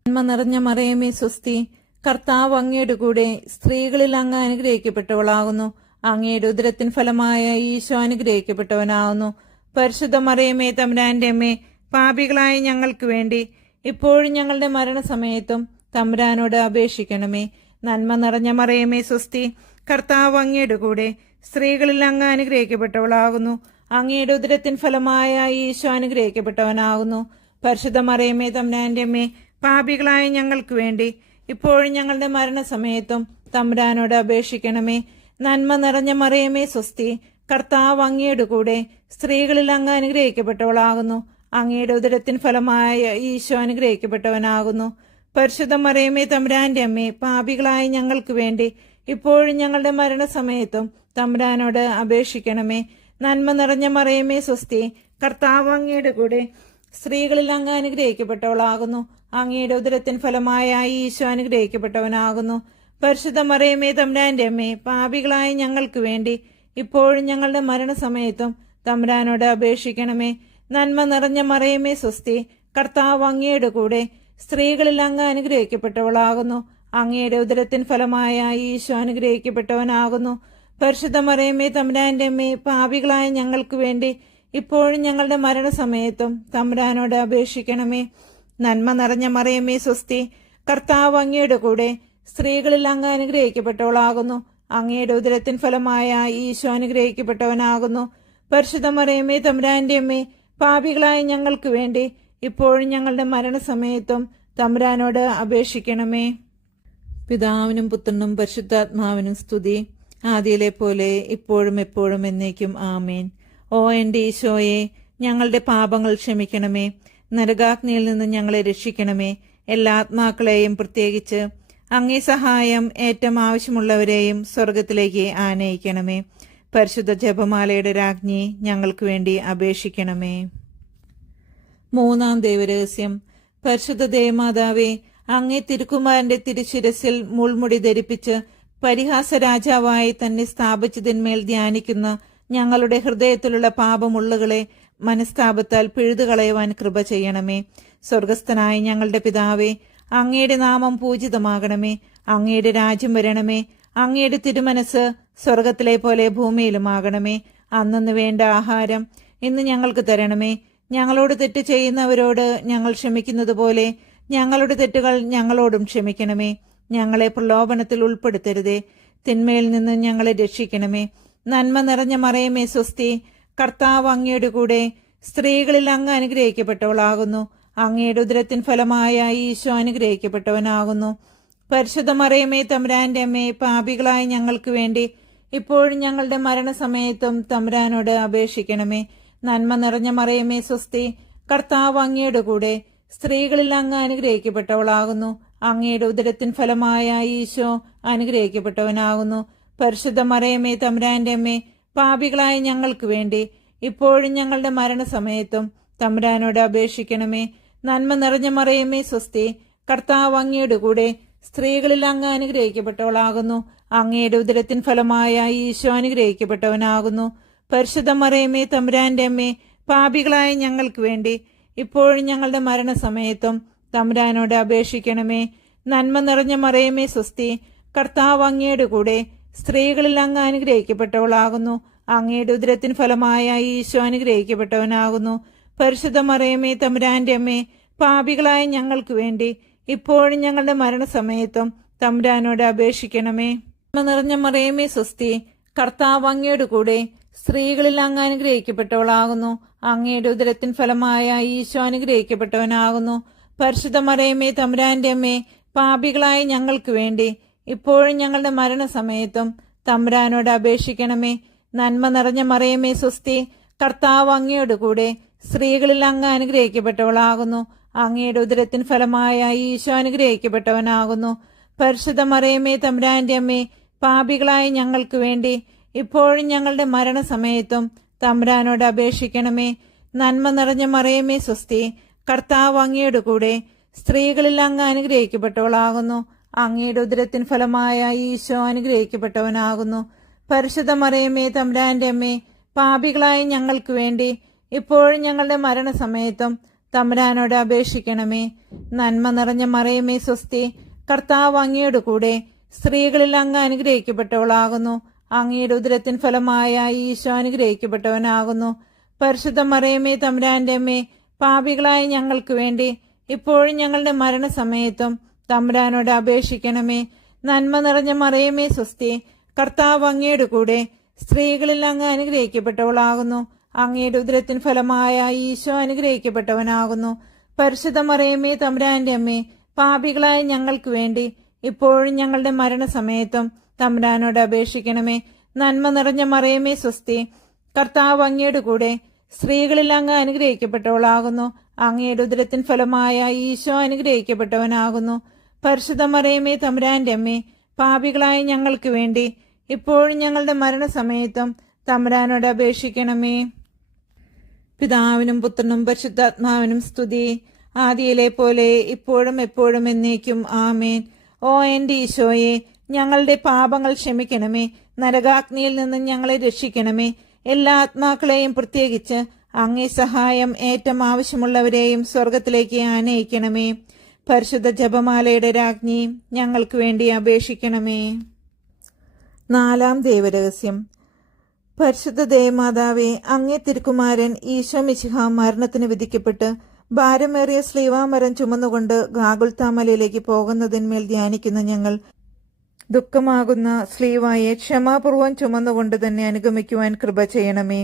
നന്മ നിറഞ്ഞ മറിയമേ സ്വസ്തി, കർത്താവ് അങ്ങയുടെ കൂടെ സ്ത്രീകളിൽ അങ്ങ് അനുഗ്രഹിക്കപ്പെട്ടവളാകുന്നു. അങ്ങയുടെ ഉദരത്തിൻ ഫലമായ ഈശോ അനുഗ്രഹിക്കപ്പെട്ടവനാകുന്നു. പരിശുദ്ധ മറിയമേ തമ്പുരാന്റെ അമ്മേ, പാപികളായ ഞങ്ങൾക്ക് വേണ്ടി ഇപ്പോഴും ഞങ്ങളുടെ മരണസമയത്തും തമ്പുരാനോട് അപേക്ഷിക്കണമേ. നന്മ നിറഞ്ഞ മറിയമേ സ്വസ്തി, കർത്താവ് അങ്ങയുടെ കൂടെ സ്ത്രീകളിൽ അങ്ങ് അനുഗ്രഹിക്കപ്പെട്ടവളാകുന്നു. അങ്ങയുടെ ഉദരത്തിൻ ഫലമായ ഈശോ അനുഗ്രഹിക്കപ്പെട്ടവനാകുന്നു. പരിശുദ്ധ മറിയമേ തമ്പുരാന്റെ അമ്മേ, പാപികളായ ഞങ്ങൾക്ക് വേണ്ടി ഇപ്പോഴും ഞങ്ങളുടെ മരണസമയത്തും തമ്പുരാനോട് അപേക്ഷിക്കണമേ. നന്മ നിറഞ്ഞ മറിയമേ സ്വസ്തി, കർത്താവ് അങ്ങയുടെ കൂടെ, സ്ത്രീകളിൽ അങ്ങ് അനുഗ്രഹിക്കപ്പെട്ടവളാകുന്നു. അങ്ങയുടെ ഉദരത്തിൻ ഫലമായ ഈശോ അനുഗ്രഹിക്കപ്പെട്ടവനാകുന്നു. പരിശുദ്ധ മറിയമേ തമ്പുരാന്റെ അമ്മേ, പാപികളായ ഞങ്ങൾക്ക് വേണ്ടി ഇപ്പോഴും ഞങ്ങളുടെ മരണസമയത്തും തമ്പുരാനോട് അപേക്ഷിക്കണമേ. നന്മ നിറഞ്ഞ മറിയമേ സ്വസ്തി, കർത്താവ് അങ്ങയുടെ കൂടെ, സ്ത്രീകളിൽ അങ്ങ് അനുഗ്രഹിക്കപ്പെട്ടവളാകുന്നു. അങ്ങയുടെ ഉദരത്തിൻ ഫലമായ ഈശോ അനുഗ്രഹിക്കപ്പെട്ടവനാകുന്നു. പരിശുദ്ധ മറിയമേ തമ്പുരാന്റെ അമ്മേ, പാപികളായ ഞങ്ങൾക്ക് വേണ്ടി ഇപ്പോഴും ഞങ്ങളുടെ മരണസമയത്തും തമ്പുരാനോട് അപേക്ഷിക്കണമേ. നന്മ നിറഞ്ഞ മറിയമേ സ്വസ്തി, കർത്താവ് അങ്ങയുടെ കൂടെ, സ്ത്രീകളിൽ അങ്ങ് അനുഗ്രഹിക്കപ്പെട്ടവളാകുന്നു. അങ്ങയുടെ ഉദരത്തിൻ ഫലമായ ഈശോ അനുഗ്രഹിക്കപ്പെട്ടവനാകുന്നു. പരിശുദ്ധ മറിയമേ തമ്പുരാന്റെ അമ്മേ, പാപികളായ ഞങ്ങൾക്ക് വേണ്ടി ഇപ്പോഴും ഞങ്ങളുടെ മരണസമയത്തും തമ്പുരാനോട് അപേക്ഷിക്കണമേ. നന്മ നിറഞ്ഞ മറിയമേ സ്വസ്തി, കർത്താവ് അങ്ങയുടെ കൂടെ, സ്ത്രീകളിൽ അങ്ങ് അനുഗ്രഹിക്കപ്പെട്ടവളാകുന്നു. അങ്ങയുടെ ഉദരത്തിൻ ഫലമായ ഈശോ അനുഗ്രഹിക്കപ്പെട്ടവനാകുന്നു. പരിശുദ്ധ മറിയമേ തമ്പുരാന്റെ അമ്മേ, പാപികളായ ഞങ്ങൾക്ക് വേണ്ടി ഇപ്പോഴും ഞങ്ങളുടെ മരണസമയത്തും തമ്പുരാനോട് അപേക്ഷിക്കണമേ. പിതാവിനും പുത്രനും പരിശുദ്ധാത്മാവിനും സ്തുതി, ആദിയിലെ പോലെ ഇപ്പോഴും എപ്പോഴും എന്നേക്കും ആമേൻ. ഓ എൻ്റെ ഈശോയെ, ഞങ്ങളുടെ പാപങ്ങൾ ക്ഷമിക്കണമേ. നരകാഗ്നിയിൽ നിന്ന് ഞങ്ങളെ രക്ഷിക്കണമേ. എല്ലാ ആത്മാക്കളെയും, പ്രത്യേകിച്ച് അങ്ങേ സഹായം ഏറ്റവും ആവശ്യമുള്ളവരെയും സ്വർഗത്തിലേക്ക് ആനയിക്കണമേ. പരിശുദ്ധ ജപമാലയുടെ രാജ്ഞി, ഞങ്ങൾക്ക് വേണ്ടി അപേക്ഷിക്കണമേ. മൂന്നാം ദൈവരഹസ്യം. പരിശുദ്ധ ദേവമാതാവേ, അങ്ങേ തിരുക്കുമാരന്റെ തിരുശിരസിൽ മുൾമുടി ധരിപ്പിച്ച് പരിഹാസ രാജാവായി തന്നെ സ്ഥാപിച്ചതിന്മേൽ ധ്യാനിക്കുന്ന ഞങ്ങളുടെ ഹൃദയത്തിലുള്ള പാപമുള്ളുകളെ മനസ്താപത്താൽ പിഴുതുകളയുവാൻ കൃപ ചെയ്യണമേ. സ്വർഗസ്ഥനായ ഞങ്ങളുടെ പിതാവേ, അങ്ങയുടെ നാമം പൂജിതമാകണമേ. അങ്ങയുടെ രാജ്യം വരണമേ. അങ്ങയുടെ തിരുമനസ് സ്വർഗത്തിലെ പോലെ ഭൂമിയിലുമാകണമേ. അന്നു വേണ്ട ആഹാരം ഇന്ന് ഞങ്ങൾക്ക് തരണമേ. ഞങ്ങളോട് തെറ്റ് ചെയ്യുന്നവരോട് ഞങ്ങൾ ക്ഷമിക്കുന്നത് പോലെ ഞങ്ങളുടെ തെറ്റുകൾ ഞങ്ങളോടും ക്ഷമിക്കണമേ. ഞങ്ങളെ പ്രലോഭനത്തിൽ ഉൾപ്പെടുത്തരുതേ, തിന്മയിൽ നിന്ന് ഞങ്ങളെ രക്ഷിക്കണമേ. നന്മ നിറഞ്ഞ മറിയമേ സ്വസ്തി, കർത്താവ് അങ്ങയുടെ കൂടെ, സ്ത്രീകളിൽ അങ്ങ് അനുഗ്രഹിക്കപ്പെട്ടവളാകുന്നു. അങ്ങയുടെ ഉദരത്തിൻ ഫലമായ ഈശോ അനുഗ്രഹിക്കപ്പെട്ടവനാകുന്നു. പരിശുദ്ധ മറിയമേ തമ്പുരാന്റെ അമ്മേ, പാപികളായ ഞങ്ങൾക്ക് വേണ്ടി ഇപ്പോഴും ഞങ്ങളുടെ മരണസമയത്തും തമ്പുരാനോട് അപേക്ഷിക്കണമേ. നന്മ നിറഞ്ഞ മറിയമേ സ്വസ്തി, കർത്താവ് അങ്ങയുടെ കൂടെ, സ്ത്രീകളിൽ അങ്ങ് അനുഗ്രഹിക്കപ്പെട്ടവളാകുന്നു. അങ്ങയുടെ ഉദരത്തിൻ ഫലമായ ഈശോ അനുഗ്രഹിക്കപ്പെട്ടവനാകുന്നു. പരിശുദ്ധ മറിയമേ തമ്പുരാന്റെ അമ്മേ, പാപികളായ ഞങ്ങൾക്ക് വേണ്ടി ഇപ്പോഴും ഞങ്ങളുടെ മരണസമയത്തും തമ്പുരാനോട് അപേക്ഷിക്കണമേ. നന്മ നിറഞ്ഞ മറിയമേ സ്വസ്തി, കർത്താവ് അങ്ങയുടെ കൂടെ, സ്ത്രീകളിൽ അങ്ങ് അനുഗ്രഹിക്കപ്പെട്ടവളാകുന്നു. അങ്ങയുടെ ഉദരത്തിൻ ഫലമായ ഈശോ അനുഗ്രഹിക്കപ്പെട്ടവനാകുന്നു. പരിശുദ്ധ മറിയമേ തമ്പുരാന്റെ അമ്മേ, പാപികളായ ഞങ്ങൾക്ക് വേണ്ടി ഇപ്പോഴും ഞങ്ങളുടെ മരണസമയത്തും തമ്പുരാനോട് അപേക്ഷിക്കണമേ. നന്മ നിറഞ്ഞ മറിയമേ സ്വസ്തി, കർത്താവ് അങ്ങയുടെ കൂടെ, സ്ത്രീകളിൽ അങ്ങ് അനുഗ്രഹിക്കപ്പെട്ടവളാകുന്നു. അങ്ങയുടെ ഉദരത്തിൻ ഫലമായ ഈശോ അനുഗ്രഹിക്കപ്പെട്ടവനാകുന്നു. പരിശുദ്ധ മറിയമേ തമ്പുരാന്റെ അമ്മേ, പാപികളായ ഞങ്ങൾക്ക് വേണ്ടി ഇപ്പോഴും ഞങ്ങളുടെ മരണസമയത്തും തമ്പുരാനോട് അപേക്ഷിക്കണമേ. നന്മ നിറഞ്ഞ മറിയമേ സ്വസ്തി, കർത്താവ് അങ്ങയുടെ കൂടെ, സ്ത്രീകളിൽ അങ്ങ് അനുഗ്രഹിക്കപ്പെട്ടവളാകുന്നു. അങ്ങയുടെ ഉദരത്തിൻ ഫലമായ ഈശോ അനുഗ്രഹിക്കപ്പെട്ടവനാകുന്നു. പരിശുദ്ധ മറിയമേ തമ്പുരാന്റെ അമ്മേ, പാപികളായ ഞങ്ങൾക്ക് വേണ്ടി ഇപ്പോഴും ഞങ്ങളുടെ മരണസമയത്തും തമ്പുരാനോട് അപേക്ഷിക്കണമേ. നന്മ നിറഞ്ഞ മറിയമേ സ്വസ്തി, കർത്താവ് അങ്ങയുടെ കൂടെ, സ്ത്രീകളിൽ അങ്ങ് അനുഗ്രഹിക്കപ്പെട്ടവളാകുന്നു. അങ്ങയുടെ ഉദരത്തിൻ ഫലമായ ഈശോ അനുഗ്രഹിക്കപ്പെട്ടവനാകുന്നു. പരിശുദ്ധ മറിയമേ തമ്പുരാന്റെ അമ്മേ, പാപികളായ ഞങ്ങൾക്ക് വേണ്ടി ഇപ്പോഴും ഞങ്ങളുടെ മരണസമയത്തും തമ്പുരാനോട് അപേക്ഷിക്കണമേ. നന്മ നിറഞ്ഞ മറിയമേ സ്വസ്തി, കർത്താവ് അങ്ങയുടെ കൂടെ, സ്ത്രീകളിൽ അങ്ങ് അനുഗ്രഹിക്കപ്പെട്ടവളാകുന്നു. അങ്ങയുടെ ഉദരത്തിൻ ഫലമായ ഈശോ അനുഗ്രഹിക്കപ്പെട്ടവനാകുന്നു. പരിശുദ്ധ മറിയമേ തമ്പുരാന്റെ അമ്മേ, പാപികളായ ഞങ്ങൾക്ക് വേണ്ടി ഇപ്പോഴും ഞങ്ങളുടെ മരണസമയത്തും തമ്പുരാനോട് അപേക്ഷിക്കണമേ. നന്മ നിറഞ്ഞ മറിയമേ സ്വസ്തി, കർത്താവ് അങ്ങയുടെ കൂടെ, സ്ത്രീകളിൽ അങ്ങ് അനുഗ്രഹിക്കപ്പെട്ടവളാകുന്നു. അങ്ങയുടെ ഉദരത്തിൻ ഫലമായ ഈശോ അനുഗ്രഹിക്കപ്പെട്ടവനാകുന്നു. പരിശുദ്ധ മറിയമേ തമ്പുരാന്റെ അമ്മേ, പാപികളായ ഞങ്ങൾക്ക് വേണ്ടി ഇപ്പോഴും ഞങ്ങളുടെ മരണസമയത്തും തമ്പുരാനോട് അപേക്ഷിക്കണമേ. നന്മ നിറഞ്ഞ മറിയമേ സ്വസ്തി, കർത്താവ് അങ്ങയുടെ കൂടെ, സ്ത്രീകളിൽ അങ്ങ് അനുഗ്രഹിക്കപ്പെട്ടവളാകുന്നു. അങ്ങയുടെ ഉദരത്തിൻ ഫലമായ ഈശോ അനുഗ്രഹിക്കപ്പെട്ടവനാകുന്നു. പരിശുദ്ധ മറിയമേ തമ്പുരാന്റെ അമ്മേ, പാപികളായ ഞങ്ങൾക്ക് വേണ്ടി ഇപ്പോഴും ഞങ്ങളുടെ മരണസമയത്തും തമ്പുരാനോട് അപേക്ഷിക്കണമേ. നന്മ നിറഞ്ഞ മറിയമേ സ്വസ്തി, കർത്താവ് അങ്ങയുടെ കൂടെ സ്ത്രീകളിൽ അങ്ങ് അനുഗ്രഹിക്കപ്പെട്ടവളാകുന്നു. അങ്ങയുടെ ഉദരത്തിൻ ഫലമായ ഈശോ അനുഗ്രഹിക്കപ്പെട്ടവനാകുന്നു. പരിശുദ്ധ മറിയമേ തമ്പുരാന്റെ അമ്മേ, പാപികളായ ഞങ്ങൾക്ക് വേണ്ടി ഇപ്പോഴും ഞങ്ങളുടെ മരണസമയത്തും തമ്പുരാനോട് അപേക്ഷിക്കണമേ. പിതാവിനും പുത്രനും പരിശുദ്ധാത്മാവിനും സ്തുതി, ആദിയിലെ പോലെ ഇപ്പോഴും എപ്പോഴും എന്നേക്കും ആമേൻ. ഓ എന്റെ ഈശോയെ, ഞങ്ങളുടെ പാപങ്ങൾ ക്ഷമിക്കണമേ. നരകാഗ്നിയിൽ നിന്ന് ഞങ്ങളെ രക്ഷിക്കണമേ. എല്ലാ ആത്മാക്കളെയും, പ്രത്യേകിച്ച് അങ്ങേ സഹായം ഏറ്റവും ആവശ്യമുള്ളവരെയും സ്വർഗത്തിലേക്ക് ആനയിക്കണമേ. പരിശുദ്ധ ജപമാലയുടെ രാജ്ഞി, ഞങ്ങൾക്ക് വേണ്ടി അപേക്ഷിക്കണമേ. 4-ാം ദൈവരഹസ്യം. പരിശുദ്ധ ദേവമാതാവേ, അങ്ങേ തിരുക്കുമാരൻ ഈശോ മിശിഹ മരണത്തിന് വിധിക്കപ്പെട്ട് ഭാരമേറിയ സ്ലീവാമരം ചുമന്നുകൊണ്ട് ഗാഗുൽത്താമലയിലേക്ക് പോകുന്നതിന്മേൽ ധ്യാനിക്കുന്ന ഞങ്ങൾ ദുഃഖമാകുന്ന സ്ലീവായെ ക്ഷമാപൂർവം ചുമന്നുകൊണ്ട് തന്നെ അനുഗമിക്കുവാൻ കൃപ ചെയ്യണമേ.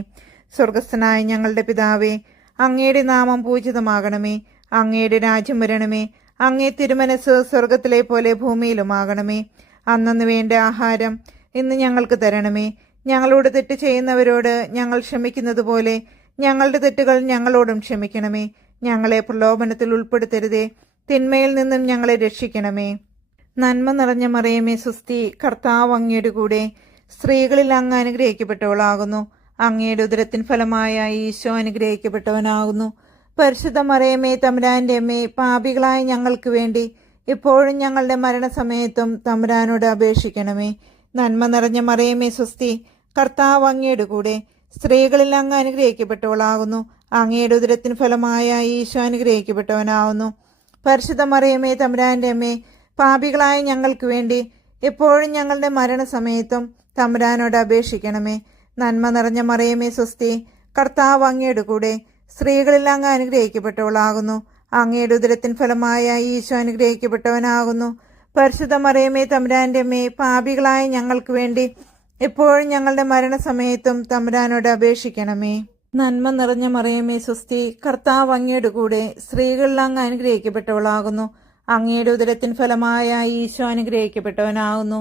സ്വർഗസ്ഥനായ ഞങ്ങളുടെ പിതാവേ, അങ്ങയുടെ നാമം പൂജിതമാകണമേ. അങ്ങയുടെ രാജ്യം വരണമേ. അങ്ങേ തിരുമനസ് സ്വർഗത്തിലെ പോലെ ഭൂമിയിലുമാകണമേ. അന്നന്ന് വേണ്ട ആഹാരം ഇന്ന് ഞങ്ങൾക്ക് തരണമേ. ഞങ്ങളോട് തെറ്റ് ചെയ്യുന്നവരോട് ഞങ്ങൾ ക്ഷമിക്കുന്നത് പോലെ ഞങ്ങളുടെ തെറ്റുകൾ ഞങ്ങളോടും ക്ഷമിക്കണമേ. ഞങ്ങളെ പ്രലോഭനത്തിൽ ഉൾപ്പെടുത്തരുതേ, തിന്മയിൽ നിന്നും ഞങ്ങളെ രക്ഷിക്കണമേ. നന്മ നിറഞ്ഞ മറിയമേ സ്വസ്തി, കർത്താവ് അങ്ങയുടെ കൂടെ സ്ത്രീകളിൽ അങ്ങ് അനുഗ്രഹിക്കപ്പെട്ടവളാകുന്നു. അങ്ങയുടെ ഉദരത്തിൻ ഫലമായ ഈശോ അനുഗ്രഹിക്കപ്പെട്ടവനാകുന്നു. പരിശുദ്ധ മറിയമേ തമ്പുരാന്റെ അമ്മേ, പാപികളായ ഞങ്ങൾക്ക് വേണ്ടി ഇപ്പോഴും ഞങ്ങളുടെ മരണസമയത്തും തമ്പുരാനോട് അപേക്ഷിക്കണമേ. നന്മ നിറഞ്ഞ മറിയമേ സ്വസ്തി, കർത്താവ് അങ്ങയുടെ കൂടെ സ്ത്രീകളിൽ അങ്ങ് അനുഗ്രഹിക്കപ്പെട്ടവളാകുന്നു. അങ്ങയുടെ ഉദരത്തിൻ ഫലമായ ഈശോ അനുഗ്രഹിക്കപ്പെട്ടവനാകുന്നു. പരിശുദ്ധ മറിയമേ തമ്പുരാന്റെ അമ്മേ, പാപികളായ ഞങ്ങൾക്ക് വേണ്ടി എപ്പോഴും ഞങ്ങളുടെ മരണസമയത്തും തമ്പുരാനോട് അപേക്ഷിക്കണമേ. നന്മ നിറഞ്ഞ മറിയമേ സ്വസ്തി, കർത്താവ് അങ്ങയുടെ കൂടെ സ്ത്രീകളിൽ അങ്ങ് അനുഗ്രഹിക്കപ്പെട്ടവളാകുന്നു. അങ്ങയുടെ ഉദരത്തിൻ ഫലമായ ഈശോ അനുഗ്രഹിക്കപ്പെട്ടവനാകുന്നു. പരിശുദ്ധ മറിയമേ തമ്പുരാന്റെ അമ്മേ, പാപികളായ ഞങ്ങൾക്ക് വേണ്ടി എപ്പോഴും ഞങ്ങളുടെ മരണസമയത്തും തമ്പുരാനോട് അപേക്ഷിക്കണമേ. നന്മ നിറഞ്ഞ മറിയമേ സ്വസ്തി, കർത്താവ് അങ്ങയുടെ കൂടെ സ്ത്രീകളിൽ അങ്ങ് അനുഗ്രഹിക്കപ്പെട്ടവളാകുന്നു. അങ്ങയുടെ ഉദരത്തിൻ ഫലമായ ഈശോ അനുഗ്രഹിക്കപ്പെട്ടവനാകുന്നു.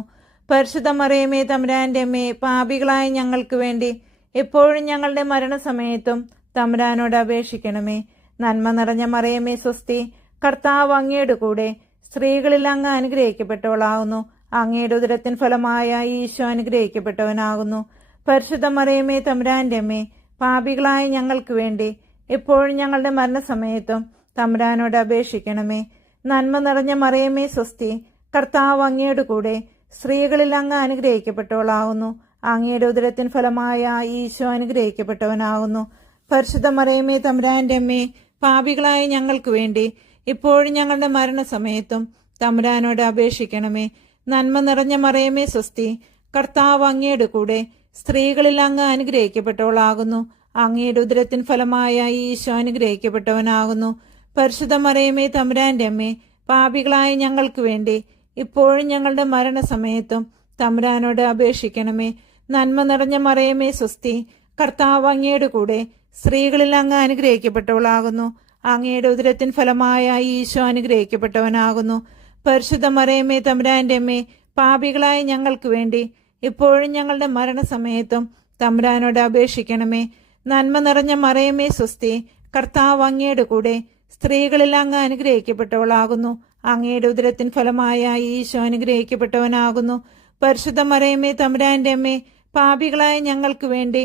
പരിശുദ്ധ മറിയമേ തമ്പുരാന്റെ അമ്മേ, പാപികളായ ഞങ്ങൾക്ക് വേണ്ടി എപ്പോഴും ഞങ്ങളുടെ മരണസമയത്തും തമ്പുരാനോട് അപേക്ഷിക്കണമേ. നന്മ നിറഞ്ഞ മറിയമേ സ്വസ്തി, കർത്താവ് അങ്ങയുടെ കൂടെ സ്ത്രീകളിൽ അങ്ങ് അനുഗ്രഹിക്കപ്പെട്ടവളാകുന്നു. അങ്ങയുടെ ഉദരത്തിൻ ഫലമായ ഈശോ അനുഗ്രഹിക്കപ്പെട്ടവനാകുന്നു. പരിശുദ്ധ മറിയമേ തമ്പുരാന്റെ അമ്മേ, പാപികളായ ഞങ്ങൾക്ക് വേണ്ടി എപ്പോഴും ഞങ്ങളുടെ മരണസമയത്തും തമ്പുരാനോട് അപേക്ഷിക്കണമേ. നന്മ നിറഞ്ഞ മറിയമേ സ്വസ്തി, കർത്താവ് അങ്ങയുടെ കൂടെ സ്ത്രീകളിൽ അങ്ങ് അനുഗ്രഹിക്കപ്പെട്ടവളാകുന്നു. അങ്ങയുടെ ഉദരത്തിൻ ഫലമായ ഈശോ അനുഗ്രഹിക്കപ്പെട്ടവനാകുന്നു. പരിശുദ്ധ മറിയമേ തമ്പുരാന്റെ അമ്മേ, പാപികളായ ഞങ്ങൾക്ക് വേണ്ടി ഇപ്പോഴും ഞങ്ങളുടെ മരണസമയത്തും തമ്പുരാനോട് അപേക്ഷിക്കണമേ. നന്മ നിറഞ്ഞ മറിയമേ സ്വസ്തി, കർത്താവ് അങ്ങയുടെ കൂടെ സ്ത്രീകളിൽ അങ്ങ് അനുഗ്രഹിക്കപ്പെട്ടവളാകുന്നു. അങ്ങയുടെ ഉദരത്തിൻ ഫലമായ ഈശോ അനുഗ്രഹിക്കപ്പെട്ടവനാകുന്നു. പരിശുദ്ധ മറിയമേ തമ്പുരാന്റെ അമ്മേ, പാപികളായ ഞങ്ങൾക്ക് വേണ്ടി ഇപ്പോഴും ഞങ്ങളുടെ മരണസമയത്തും തമ്പുരാനോട് അപേക്ഷിക്കണമേ. നന്മ നിറഞ്ഞ മറിയമേ സ്വസ്തി, കർത്താവ് അങ്ങയുടെ കൂടെ സ്ത്രീകളിൽ അങ്ങ് അനുഗ്രഹിക്കപ്പെട്ടവളാകുന്നു. അങ്ങയുടെ ഉദരത്തിൻ ഫലമായ ഈശോ അനുഗ്രഹിക്കപ്പെട്ടവനാകുന്നു. പരിശുദ്ധ മറിയമേ തമ്പുരാന്റെ അമ്മേ, പാപികളായ ഞങ്ങൾക്ക് വേണ്ടി ഇപ്പോഴും ഞങ്ങളുടെ മരണസമയത്തും തമ്പുരാനോട് അപേക്ഷിക്കണമേ. നന്മ നിറഞ്ഞ മറിയമേ സ്വസ്തി, കർത്താവ് അങ്ങയുടെ കൂടെ സ്ത്രീകളിൽ അങ്ങ് അനുഗ്രഹിക്കപ്പെട്ടവളാകുന്നു. അങ്ങയുടെ ഉദരത്തിൻ ഫലമായ ഈശോ അനുഗ്രഹിക്കപ്പെട്ടവനാകുന്നു. പരിശുദ്ധ മറിയമേ തമ്പുരാന്റെ അമ്മേ, പാപികളായ ഞങ്ങൾക്ക് വേണ്ടി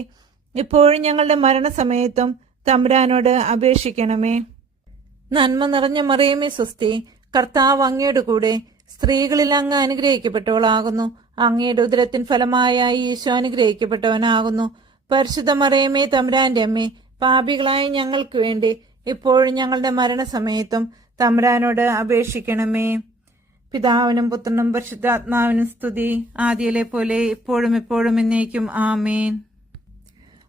ഇപ്പോഴും ഞങ്ങളുടെ മരണസമയത്തും തമ്പുരാനോട് അപേക്ഷിക്കണമേ. നന്മ നിറഞ്ഞ മറിയമേ സ്വസ്തി, കർത്താവ് അങ്ങയുടെ കൂടെ സ്ത്രീകളിൽ അങ്ങ് അനുഗ്രഹിക്കപ്പെട്ടവളാകുന്നു. അങ്ങയുടെ ഉദരത്തിൻ ഫലമായ ഈശോ അനുഗ്രഹിക്കപ്പെട്ടവനാകുന്നു. പരിശുദ്ധ മറിയമേ തമ്പുരാന്റെ അമ്മേ, പാപികളായ ഞങ്ങൾക്ക് വേണ്ടി ഇപ്പോഴും ഞങ്ങളുടെ മരണസമയത്തും തമ്പുരാനോട് അപേക്ഷിക്കണമേ. പിതാവിനും പുത്രനും പരിശുദ്ധാത്മാവിനും സ്തുതി, ആദിയിലെ പോലെ ഇപ്പോഴും എപ്പോഴും എന്നേക്കും ആമേൻ.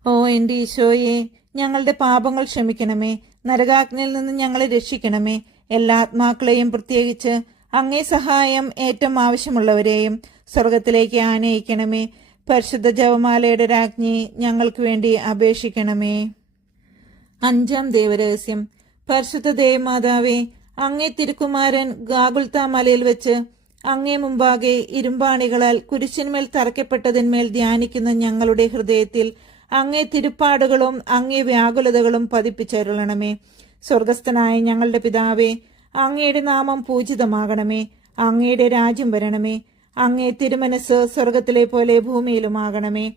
ഓ എന്റെ ഈശോയെ, ഞങ്ങളുടെ പാപങ്ങൾ ക്ഷമിക്കണമേ. നരകാഗ്നിയിൽ നിന്ന് ഞങ്ങളെ രക്ഷിക്കണമേ. എല്ലാ ആത്മാക്കളെയും, പ്രത്യേകിച്ച് അങ്ങേ സഹായം ഏറ്റവും ആവശ്യമുള്ളവരെയും സ്വർഗത്തിലേക്ക് ആനയിക്കണമേ. പരിശുദ്ധ ജപമാലയുടെ രാജ്ഞി, ഞങ്ങൾക്ക് വേണ്ടി അപേക്ഷിക്കണമേ. 5-ാം ദൈവരഹസ്യം. പരിശുദ്ധ ദേവമാതാവേ, അങ്ങേ തിരുക്കുമാരൻ ഗാഗുൽത്ത മലയിൽ വെച്ച് അങ്ങേ മുമ്പാകെ ഇരുമ്പാണികളാൽ കുരിശിന്മേൽ തറയ്ക്കപ്പെട്ടതിന്മേൽ ധ്യാനിക്കുന്ന ഞങ്ങളുടെ ഹൃദയത്തിൽ അങ്ങേ തിരുപ്പാടുകളും അങ്ങേ വ്യാകുലതകളും പതിപ്പിച്ചരുളണമേ. സ്വർഗസ്ഥനായ ഞങ്ങളുടെ പിതാവേ, അങ്ങയുടെ നാമം പൂജിതമാകണമേ. അങ്ങയുടെ രാജ്യം വരണമേ. അങ്ങേ തിരുമനസ് സ്വർഗത്തിലെ പോലെ ഭൂമിയിലുമാകണമേ.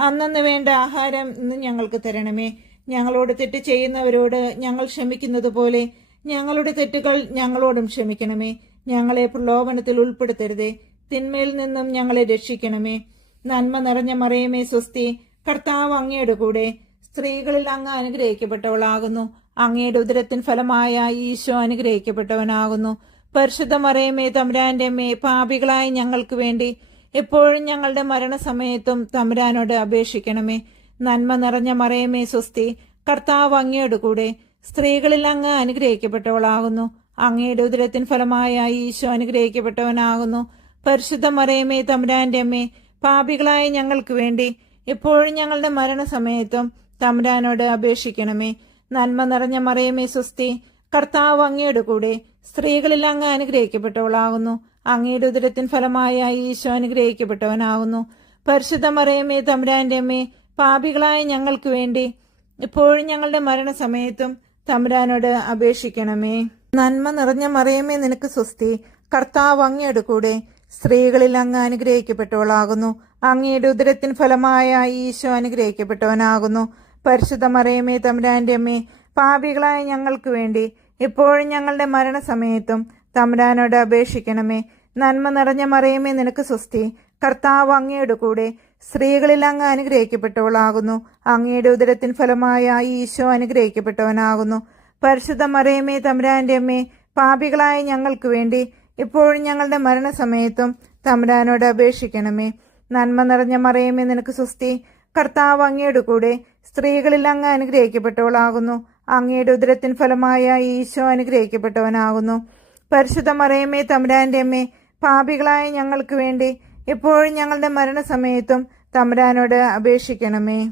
അന്നന്ന് വേണ്ട ആഹാരം ഇന്ന് ഞങ്ങൾക്ക് തരണമേ. ഞങ്ങളോട് തെറ്റ് ചെയ്യുന്നവരോട് ഞങ്ങൾ ക്ഷമിക്കുന്നത് പോലെ ഞങ്ങളുടെ തെറ്റുകൾ ഞങ്ങളോടും ക്ഷമിക്കണമേ. ഞങ്ങളെ പ്രലോഭനത്തിൽ ഉൾപ്പെടുത്തരുതേ, തിന്മയിൽ നിന്നും ഞങ്ങളെ രക്ഷിക്കണമേ. നന്മ നിറഞ്ഞ മറിയമേ സ്വസ്തി, കർത്താവ് അങ്ങയുടെ കൂടെ സ്ത്രീകളിൽ അങ്ങ് അനുഗ്രഹിക്കപ്പെട്ടവളാകുന്നു. അങ്ങയുടെ ഉദരത്തിൻ ഫലമായ ഈശോ അനുഗ്രഹിക്കപ്പെട്ടവനാകുന്നു. പരിശുദ്ധ മറിയമേ തമ്പുരാന്റെ അമ്മേ, പാപികളായ ഞങ്ങൾക്ക് വേണ്ടി എപ്പോഴും ഞങ്ങളുടെ മരണസമയത്തും തമ്പുരാനോട് അപേക്ഷിക്കണമേ. നന്മ നിറഞ്ഞ മറിയമേ സ്വസ്തി, കർത്താവ് അങ്ങയുടെ കൂടെ സ്ത്രീകളിൽ അങ്ങ് അനുഗ്രഹിക്കപ്പെട്ടവളാകുന്നു. അങ്ങയുടെ ഉദരത്തിൻ ഫലമായ ഈശോ അനുഗ്രഹിക്കപ്പെട്ടവനാകുന്നു. പരിശുദ്ധ മറിയമേ തമ്പുരാന്റെ അമ്മേ, പാപികളായ ഞങ്ങൾക്ക് വേണ്ടി എപ്പോഴും ഞങ്ങളുടെ മരണസമയത്തും തമ്പുരാനോട് അപേക്ഷിക്കണമേ. നന്മ നിറഞ്ഞ മറിയമേ സ്വസ്തി, കർത്താവ് അങ്ങയുടെ കൂടെ സ്ത്രീകളിൽ അങ്ങ് അനുഗ്രഹിക്കപ്പെട്ടവളാകുന്നു. അങ്ങയുടെ ഉദരത്തിൻ ഫലമായ ഈശോ അനുഗ്രഹിക്കപ്പെട്ടവനാകുന്നു. പരിശുദ്ധ മറിയമേ തമ്പുരാന്റെ അമ്മേ, പാപികളായ ഞങ്ങൾക്ക് വേണ്ടി എപ്പോഴും ഞങ്ങളുടെ മരണസമയത്തും തമ്പുരാനോട് അപേക്ഷിക്കണമേ. നന്മ നിറഞ്ഞ മറിയമേ നിനക്ക് സ്വസ്തി, കർത്താവ് അങ്ങയുടെ കൂടെ സ്ത്രീകളിൽ അങ്ങ് അനുഗ്രഹിക്കപ്പെട്ടവളാകുന്നു. അങ്ങയുടെ ഉദരത്തിൻ ഫലമായ ഈശോ അനുഗ്രഹിക്കപ്പെട്ടവനാകുന്നു. പരിശുദ്ധ മറിയമേ തമ്പുരാന്റെ അമ്മേ, പാപികളായ ഞങ്ങൾക്ക് വേണ്ടി എപ്പോഴും ഞങ്ങളുടെ മരണസമയത്തും തമ്പുരാനോട് അപേക്ഷിക്കണമേ. നന്മ നിറഞ്ഞ മറിയമേ നിനക്ക് സ്വസ്തി, കർത്താവ് അങ്ങയുടെ കൂടെ സ്ത്രീകളിൽ അങ്ങ് അനുഗ്രഹിക്കപ്പെട്ടവളാകുന്നു. അങ്ങയുടെ ഉദരത്തിൻ ഫലമായ ഈശോ അനുഗ്രഹിക്കപ്പെട്ടവനാകുന്നു. പരിശുദ്ധ മറിയമേ തമ്പുരാന്റെ അമ്മേ, പാപികളായ ഞങ്ങൾക്ക് വേണ്ടി എപ്പോഴും ഞങ്ങളുടെ മരണസമയത്തും തമ്പുരാനോട് അപേക്ഷിക്കണമേ. നന്മ നിറഞ്ഞ മറിയമേ നിനക്ക് സ്വസ്തി, കർത്താവ് അങ്ങയുടെ കൂടെ സ്ത്രീകളിൽ അങ്ങ് അനുഗ്രഹിക്കപ്പെട്ടവളാകുന്നു. അങ്ങയുടെ ഉദരത്തിൻ ഫലമായ ഈശോ അനുഗ്രഹിക്കപ്പെട്ടവനാകുന്നു. പരിശുദ്ധ മറിയമേ തമ്പുരാന്റെ അമ്മേ, പാപികളായ ഞങ്ങൾക്ക് വേണ്ടി എപ്പോഴും ഞങ്ങളുടെ മരണസമയത്തും തമ്പുരാനോട് അപേക്ഷിക്കണമേ.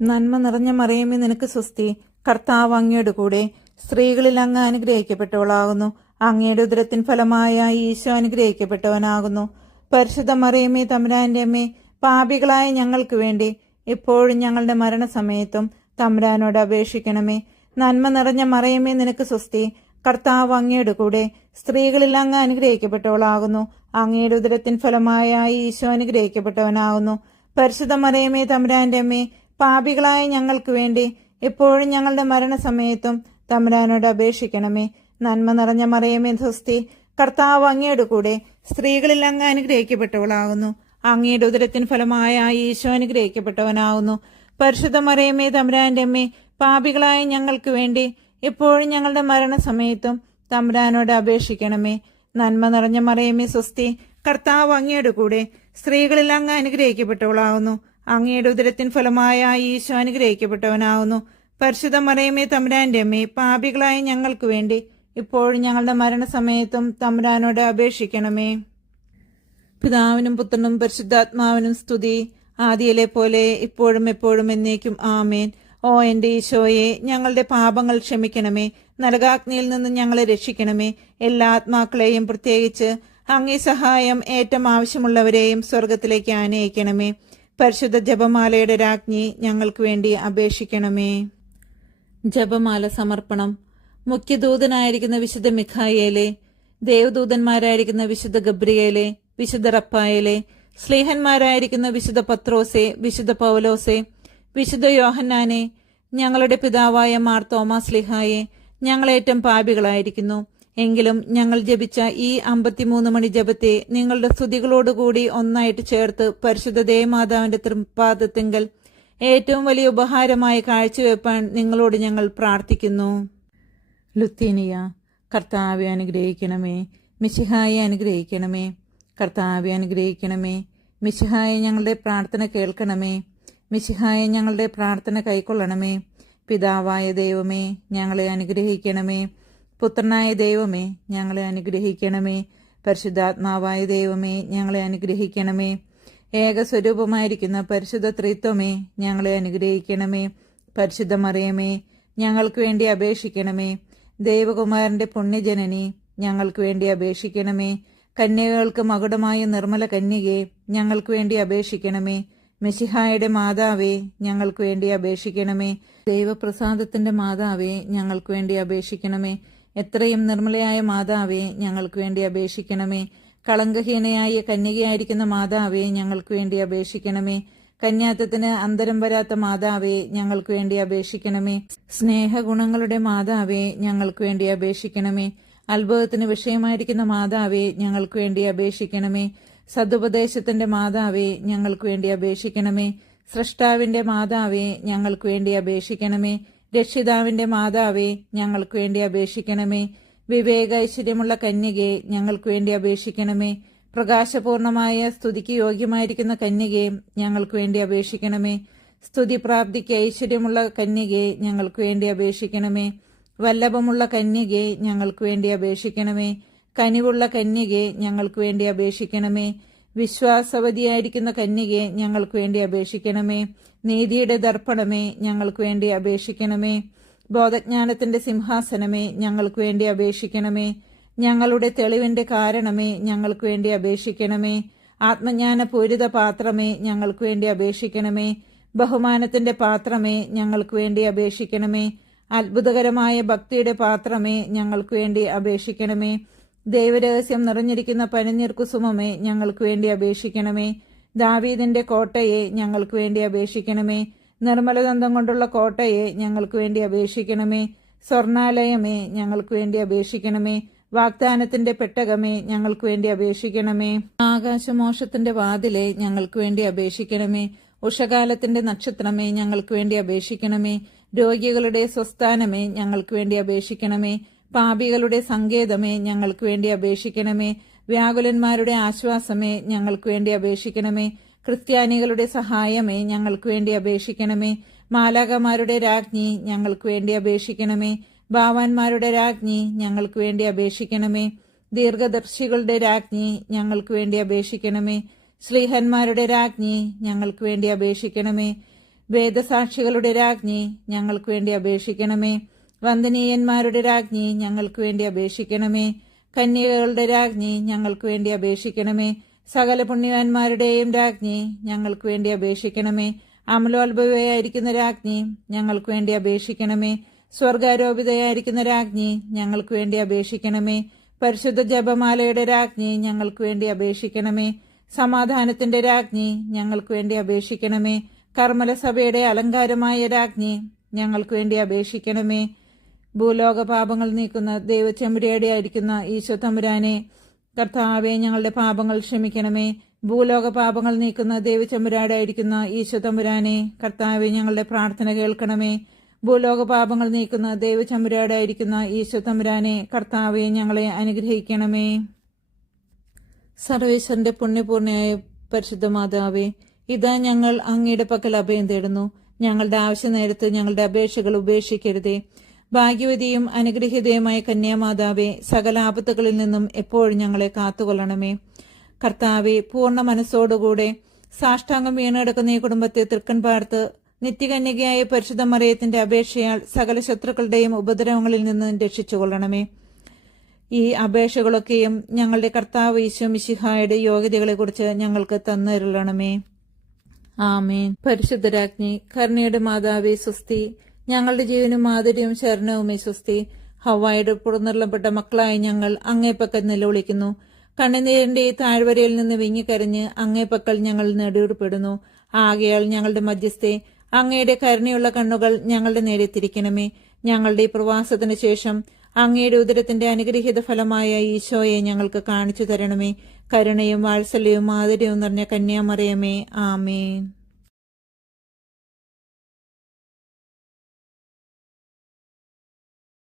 നന്മ നിറഞ്ഞ മറിയമേ നിനക്ക് സ്വസ്തി, കർത്താവ് അങ്ങയുടെ കൂടെ സ്ത്രീകളിൽ അങ്ങ് അനുഗ്രഹിക്കപ്പെട്ടവളാകുന്നു. അങ്ങയുടെ ഉദരത്തിൻ ഫലമായ ഈശോ അനുഗ്രഹിക്കപ്പെട്ടവനാകുന്നു. പരിശുദ്ധ മറിയമേ തമ്പുരാന്റെ അമ്മേ, പാപികളായ ഞങ്ങൾക്ക് വേണ്ടി എപ്പോഴും ഞങ്ങളുടെ മരണസമയത്തും തമ്പുരാനോട് അപേക്ഷിക്കണമേ. നന്മ നിറഞ്ഞ മറിയമേ നിനക്ക് സ്വസ്തി, കർത്താവ് അങ്ങയുടെ കൂടെ സ്ത്രീകളിൽ അങ്ങ് അനുഗ്രഹിക്കപ്പെട്ടവളാകുന്നു. അങ്ങയുടെ ഉദരത്തിൻ ഫലമായ ഈശോ അനുഗ്രഹിക്കപ്പെട്ടവനാകുന്നു. പരിശുദ്ധ മറിയമേ തമ്പുരാന്റെ അമ്മേ, പാപികളായ ഞങ്ങൾക്ക് വേണ്ടി എപ്പോഴും ഞങ്ങളുടെ മരണസമയത്തും തമ്പുരാനോട് അപേക്ഷിക്കണമേ. നന്മ നിറഞ്ഞ മറിയമേ സ്വസ്തി, കർത്താവ് അങ്ങയുടെ കൂടെ സ്ത്രീകളിൽ അങ്ങ് അനുഗ്രഹിക്കപ്പെട്ടവളാകുന്നു. അങ്ങയുടെ ഉദരത്തിൻ ഫലമായ ഈശോ അനുഗ്രഹിക്കപ്പെട്ടവനാകുന്നു. പരിശുദ്ധ മറിയമേ തമ്പുരാന്റെ അമ്മേ, പാപികളായ ഞങ്ങൾക്ക് വേണ്ടി എപ്പോഴും ഞങ്ങളുടെ മരണസമയത്തും തമ്പുരാനോട് അപേക്ഷിക്കണമേ. നന്മ നിറഞ്ഞ മറിയമേ സ്വസ്തി, കർത്താവ് അങ്ങയുടെ കൂടെ സ്ത്രീകളിൽ അങ്ങ് അനുഗ്രഹിക്കപ്പെട്ടവളാകുന്നു. അങ്ങയുടെ ഉദരത്തിൻ ഫലമായ ഈശോ അനുഗ്രഹിക്കപ്പെട്ടവനാകുന്നു. പരിശുദ്ധ മറിയമേ തമ്പുരാന്റെ അമ്മേ, പാപികളായ ഞങ്ങൾക്ക് വേണ്ടി ഇപ്പോഴും ഞങ്ങളുടെ മരണസമയത്തും തമ്പുരാനോട് അപേക്ഷിക്കണമേ. പിതാവിനും പുത്രനും പരിശുദ്ധാത്മാവിനും സ്തുതി, ആദിയിലെ പോലെ ഇപ്പോഴും എപ്പോഴും എന്നേക്കും ആമേൻ. ഓ എന്റെ ഈശോയെ, ഞങ്ങളുടെ പാപങ്ങൾ ക്ഷമിക്കണമേ. നരകാഗ്നിയിൽ നിന്ന് ഞങ്ങളെ രക്ഷിക്കണമേ. എല്ലാ ആത്മാക്കളെയും, പ്രത്യേകിച്ച് അങ്ങേ സഹായം ഏറ്റവും ആവശ്യമുള്ളവരെയും സ്വർഗത്തിലേക്ക് ആനയിക്കണമേ. പരിശുദ്ധ ജപമാലയുടെ രാജ്ഞി, ഞങ്ങൾക്ക് വേണ്ടി അപേക്ഷിക്കണമേ. ജപമാല സമർപ്പണം. മുഖ്യദൂതനായിരിക്കുന്ന വിശുദ്ധ മിഖായേലെ, ദേവദൂതന്മാരായിരിക്കുന്ന വിശുദ്ധ ഗബ്രിയേലെ, വിശുദ്ധ റപ്പായേലെ, സ്ലീഹന്മാരായിരിക്കുന്ന വിശുദ്ധ പത്രോസെ, വിശുദ്ധ പൗലോസെ, വിശുദ്ധ യോഹന്നാനെ, ഞങ്ങളുടെ പിതാവായ മാർ തോമാസ് സ്ലീഹായെ, ഞങ്ങളേറ്റം പാപികളായിരിക്കുന്നു. എങ്കിലും ഞങ്ങൾ ജപിച്ച ഈ 53 മണി ജപത്തെ നിങ്ങളുടെ സ്തുതികളോടുകൂടി ഒന്നായിട്ട് ചേർത്ത് പരിശുദ്ധ ദേവമാതാവിന്റെ തൃപ്പാദത്തിങ്കൽ ഏറ്റവും വലിയ ഉപഹാരമായി കാഴ്ചവെപ്പാൻ നിങ്ങളോട് ഞങ്ങൾ പ്രാർത്ഥിക്കുന്നു. ലുത്തീനിയ. കർത്താവെ അനുഗ്രഹിക്കണമേ. മിശിഹായെ അനുഗ്രഹിക്കണമേ. കർത്താവെ അനുഗ്രഹിക്കണമേ. മിശിഹായെ ഞങ്ങളുടെ പ്രാർത്ഥന കേൾക്കണമേ. മിശിഹായെ ഞങ്ങളുടെ പ്രാർത്ഥന കൈക്കൊള്ളണമേ. പിതാവായ ദൈവമേ, ഞങ്ങളെ അനുഗ്രഹിക്കണമേ. പുത്രനായ ദൈവമേ, ഞങ്ങളെ അനുഗ്രഹിക്കണമേ. പരിശുദ്ധാത്മാവായ ദൈവമേ, ഞങ്ങളെ അനുഗ്രഹിക്കണമേ. ഏകസ്വരൂപമായിരിക്കുന്ന പരിശുദ്ധ ത്രിത്വമേ, ഞങ്ങളെ അനുഗ്രഹിക്കണമേ. പരിശുദ്ധ മറിയമേ, ഞങ്ങൾക്ക് വേണ്ടി അപേക്ഷിക്കണമേ. ദേവകുമാരന്റെ പുണ്യജനനി, ഞങ്ങൾക്ക് വേണ്ടി അപേക്ഷിക്കണമേ. കന്യകൾക്ക് മകുടമായ നിർമ്മല കന്യകെ, ഞങ്ങൾക്ക് വേണ്ടി അപേക്ഷിക്കണമേ. മെശിഹായുടെ മാതാവേ, ഞങ്ങൾക്ക് വേണ്ടി അപേക്ഷിക്കണമേ. ദൈവപ്രസാദത്തിന്റെ മാതാവേ, ഞങ്ങൾക്ക് വേണ്ടി അപേക്ഷിക്കണമേ. എത്രയും നിർമ്മലയായ മാതാവേ, ഞങ്ങൾക്ക് വേണ്ടി അപേക്ഷിക്കണമേ. കളങ്കഹീനയായ കന്യകയായിരിക്കുന്ന മാതാവേ, ഞങ്ങൾക്ക് വേണ്ടി അപേക്ഷിക്കണമേ. കന്യാത്വത്തിന് അന്തരം വരാത്ത മാതാവേ, ഞങ്ങൾക്ക് വേണ്ടി അപേക്ഷിക്കണമേ. സ്നേഹഗുണങ്ങളുടെ മാതാവേ, ഞങ്ങൾക്ക് വേണ്ടി അപേക്ഷിക്കണമേ. അത്ഭുതത്തിന് വിഷയമായിരിക്കുന്ന മാതാവേ, ഞങ്ങൾക്ക് വേണ്ടി അപേക്ഷിക്കണമേ. സതുപദേശത്തിന്റെ മാതാവേ, ഞങ്ങൾക്ക് വേണ്ടി അപേക്ഷിക്കണമേ. സ്രഷ്ടാവിന്റെ മാതാവേ, ഞങ്ങൾക്ക് വേണ്ടി അപേക്ഷിക്കണമേ. രക്ഷിതാവിന്റെ മാതാവേ, ഞങ്ങൾക്ക് വേണ്ടി അപേക്ഷിക്കണമേ. വിവേകൈശ്വര്യമുള്ള കന്യകെ, ഞങ്ങൾക്ക് വേണ്ടി അപേക്ഷിക്കണമേ. പ്രകാശപൂർണമായ സ്തുതിക്ക് യോഗ്യമായിരിക്കുന്ന കന്യകെ, ഞങ്ങൾക്ക് വേണ്ടി അപേക്ഷിക്കണമേ. സ്തുതി പ്രാപ്തിക്ക് ഐശ്വര്യമുള്ള കന്യകെ, ഞങ്ങൾക്ക് വേണ്ടി അപേക്ഷിക്കണമേ. വല്ലഭമുള്ള കന്യകെ, ഞങ്ങൾക്ക് വേണ്ടി അപേക്ഷിക്കണമേ. കനിവുള്ള കന്യകെ, ഞങ്ങൾക്ക് വേണ്ടി അപേക്ഷിക്കണമേ. വിശ്വാസവതിയായിരിക്കുന്ന കന്യകെ, ഞങ്ങൾക്ക് വേണ്ടി അപേക്ഷിക്കണമേ. നീതിയുടെ ദർപ്പണമേ, ഞങ്ങൾക്ക് വേണ്ടി അപേക്ഷിക്കണമേ. ബോധജ്ഞാനത്തിന്റെ സിംഹാസനമേ, ഞങ്ങൾക്ക് വേണ്ടി അപേക്ഷിക്കണമേ. ഞങ്ങളുടെ തെളിവിന്റെ കാരണമേ, ഞങ്ങൾക്ക് വേണ്ടി അപേക്ഷിക്കണമേ. ആത്മജ്ഞാനപൂരിത പാത്രമേ, ഞങ്ങൾക്ക് വേണ്ടി അപേക്ഷിക്കണമേ. ബഹുമാനത്തിന്റെ പാത്രമേ, ഞങ്ങൾക്ക് വേണ്ടി അപേക്ഷിക്കണമേ. അത്ഭുതകരമായ ഭക്തിയുടെ പാത്രമേ, ഞങ്ങൾക്ക് വേണ്ടി അപേക്ഷിക്കണമേ. ദൈവരഹസ്യം നിറഞ്ഞിരിക്കുന്ന പനിനീർ കുസുമമേ, ഞങ്ങൾക്ക് വേണ്ടി അപേക്ഷിക്കണമേ. ദാവീദിന്റെ കോട്ടയെ, ഞങ്ങൾക്ക് വേണ്ടി അപേക്ഷിക്കണമേ. നിർമ്മലദന്തം കൊണ്ടുള്ള കോട്ടയെ, ഞങ്ങൾക്ക് വേണ്ടി അപേക്ഷിക്കണമേ. സ്വർണാലയമേ, ഞങ്ങൾക്ക് വേണ്ടി അപേക്ഷിക്കണമേ. വാഗ്ദാനത്തിന്റെ പെട്ടകമേ, ഞങ്ങൾക്ക് വേണ്ടി അപേക്ഷിക്കണമേ. ആകാശമോക്ഷത്തിന്റെ വാതിലെ, ഞങ്ങൾക്ക് വേണ്ടി അപേക്ഷിക്കണമേ. ഉഷകാലത്തിന്റെ നക്ഷത്രമേ, ഞങ്ങൾക്ക് വേണ്ടി അപേക്ഷിക്കണമേ. രോഗികളുടെ സ്വസ്ഥാനമേ, ഞങ്ങൾക്ക് വേണ്ടി അപേക്ഷിക്കണമേ. പാപികളുടെ സങ്കേതമേ, ഞങ്ങൾക്ക് വേണ്ടി അപേക്ഷിക്കണമേ. വ്യാകുലന്മാരുടെ ആശ്വാസമേ, ഞങ്ങൾക്ക് വേണ്ടി അപേക്ഷിക്കണമേ. ക്രിസ്ത്യാനികളുടെ സഹായമേ, ഞങ്ങൾക്ക് വേണ്ടി അപേക്ഷിക്കണമേ. മാലാകമാരുടെ രാജ്ഞി, ഞങ്ങൾക്ക് വേണ്ടി അപേക്ഷിക്കണമേ. ഭാവാന്മാരുടെ രാജ്ഞി, ഞങ്ങൾക്ക് വേണ്ടി അപേക്ഷിക്കണമേ. ദീർഘദർശികളുടെ രാജ്ഞി, ഞങ്ങൾക്ക് വേണ്ടി അപേക്ഷിക്കണമേ. ശ്രീഹന്മാരുടെ രാജ്ഞി, ഞങ്ങൾക്ക് വേണ്ടി അപേക്ഷിക്കണമേ. വേദസാക്ഷികളുടെ രാജ്ഞി, ഞങ്ങൾക്ക് വേണ്ടി അപേക്ഷിക്കണമേ. വന്ദനീയന്മാരുടെ രാജ്ഞി, ഞങ്ങൾക്ക് വേണ്ടി അപേക്ഷിക്കണമേ. കന്യകകളുടെ രാജ്ഞി, ഞങ്ങൾക്ക് വേണ്ടി അപേക്ഷിക്കണമേ. സകല പുണ്യവാന്മാരുടെയും രാജ്ഞി, ഞങ്ങൾക്ക് വേണ്ടി അപേക്ഷിക്കണമേ. അമലോത്ഭവയായിരിക്കുന്ന രാജ്ഞി, ഞങ്ങൾക്ക് വേണ്ടി അപേക്ഷിക്കണമേ. സ്വർഗാരോപിതയായിരിക്കുന്ന രാജ്ഞി, ഞങ്ങൾക്ക് വേണ്ടി അപേക്ഷിക്കണമേ. പരിശുദ്ധ ജപമാലയുടെ രാജ്ഞി, ഞങ്ങൾക്ക് വേണ്ടി അപേക്ഷിക്കണമേ. സമാധാനത്തിന്റെ രാജ്ഞി, ഞങ്ങൾക്ക് വേണ്ടി അപേക്ഷിക്കണമേ. കർമ്മലസഭയുടെ അലങ്കാരമായ രാജ്ഞി, ഞങ്ങൾക്ക് വേണ്ടി അപേക്ഷിക്കണമേ. ഭൂലോക പാപങ്ങൾ നീക്കുന്ന ദൈവചെമ്പുരാടി ആയിരിക്കുന്ന ഈശോ തമ്പുരാനെ, കർത്താവെ, ഞങ്ങളുടെ പാപങ്ങൾ ക്ഷമിക്കണമേ. ഭൂലോക പാപങ്ങൾ നീക്കുന്ന ദൈവചെമ്പുരാടായിരിക്കുന്ന ഈശോ തമ്പുരാനെ, കർത്താവെ, ഞങ്ങളുടെ പ്രാർത്ഥന കേൾക്കണമേ. ഭൂലോക പാപങ്ങൾ നീക്കുന്ന ദൈവചെമ്പുരാടായിരിക്കുന്ന ഈശോ തമ്പുരാനെ, കർത്താവെ, ഞങ്ങളെ അനുഗ്രഹിക്കണമേ. സർവേശ്വരന്റെ പുണ്യപൂർണ്ണയായ പരിശുദ്ധ മാതാവേ, ഇതാ ഞങ്ങൾ അങ്ങയുടെ പക്കൽ അഭയം തേടുന്നു. ഞങ്ങളുടെ ആവശ്യ നേരത്ത് ഞങ്ങളുടെ അപേക്ഷകൾ ഉപേക്ഷിക്കരുതേ. ഭാഗ്യവതിയും അനുഗ്രഹീതയുമായ കന്യാമാതാവേ, സകല ആപത്തുകളിൽ നിന്നും എപ്പോഴും ഞങ്ങളെ കാത്തുകൊള്ളണമേ. കർത്താവെ, പൂർണ്ണ മനസ്സോടുകൂടെ സാഷ്ടാംഗം വീണെടുക്കുന്ന ഈ കുടുംബത്തെ തൃക്കൺ പാർത്ത് നിത്യകന്യകയായ പരിശുദ്ധ മറിയത്തിന്റെ അപേക്ഷയാൽ സകല ശത്രുക്കളുടെയും ഉപദ്രവങ്ങളിൽ നിന്ന് രക്ഷിച്ചുകൊള്ളണമേ. ഈ അപേക്ഷകളൊക്കെയും ഞങ്ങളുടെ കർത്താവ് ഈശോ മിശിഹായുടെ യോഗ്യതകളെക്കുറിച്ച് ഞങ്ങൾക്ക് തന്നരുളണമേ. ആമേൻ. പരിശുദ്ധരാജ്ഞി, കരുണയുടെ മാതാവേ സ്വസ്തി. ഞങ്ങളുടെ ജീവനും മാധുര്യവും ശരണവുമേ സ്വസ്തി. ഹവ്വായുടെ പുറന്തള്ളപ്പെട്ട മക്കളായി ഞങ്ങൾ അങ്ങേപ്പക്കൽ നിലവിളിക്കുന്നു. കണ്ണുനീരിന്റെ ഈ താഴ്വരയിൽ നിന്ന് വിങ്ങിക്കരഞ്ഞ് അങ്ങേപ്പക്കൽ ഞങ്ങൾ നെടുവിടുപ്പെടുന്നു. ആകയാൽ ഞങ്ങളുടെ മധ്യസ്ഥെ, അങ്ങയുടെ കരുണയുള്ള കണ്ണുകൾ ഞങ്ങളുടെ നേരെ തിരിക്കണമേ. ഞങ്ങളുടെ ഈ പ്രവാസത്തിനു ശേഷം അങ്ങയുടെ ഉദരത്തിന്റെ അനുഗ്രഹീത ഫലമായ ഈശോയെ ഞങ്ങൾക്ക് കാണിച്ചു തരണമേ. കരുണയും വാത്സല്യവും മാധുര്യവും നിറഞ്ഞ കന്യാമറിയമേ, ആമേൻ.